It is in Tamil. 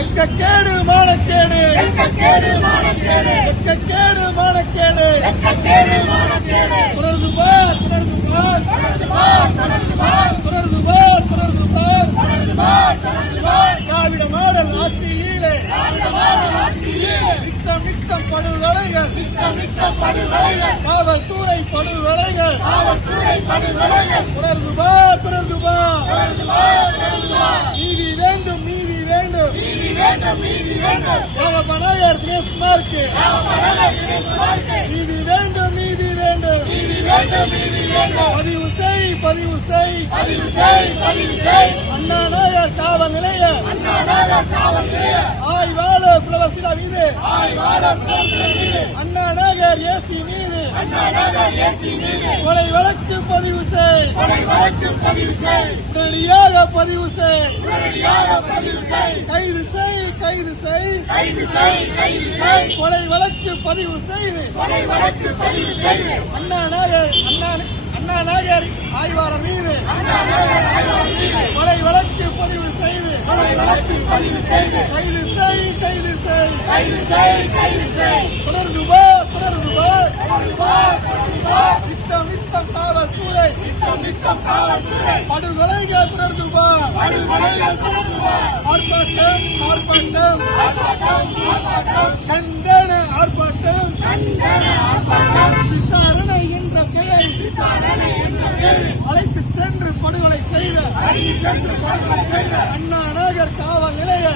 எக்கக்கேடு மானக்கேடு எக்கக்கேடு மானக்கேடு தொடர்ந்து பார் திராவிட மாடல் ஆட்சியிலே நித்தம் படுகொலைகள் காவல்துறை படுகொலைகள் தொடர்ந்து வா நீதி வேண்டும் நாகப்பநாயகர் தினேஷ்குமாருக்கு நீதி வேண்டும் பதிவு செய் அண்ணா நகர் காவல் நிலைய ஆய்வாளர் புலவர்சிலா மீது அண்ணா நகர் ஏசி மீது கொலை வழக்கு பதிவு செய் உடனடியாக பதிவு செய் கைது செய் கொலை வழக்கு பதிவு செய்து அண்ணா நகர் ஆய்வாளர் மீது கொலை வழக்கு பதிவு செய்து கைது செய் தொடர்ந்து வா நித்தம் காவல்துறை படுகொலைகள் தொடர்ந்து வா ஆர்ப்பாட்டம் கண்டன ஆர்ப்பாட்டம் விசாரணை என்ற பெயர் அழைத்து சென்று படுகொலை செய்த அண்ணா நகர் காவல் நிலைய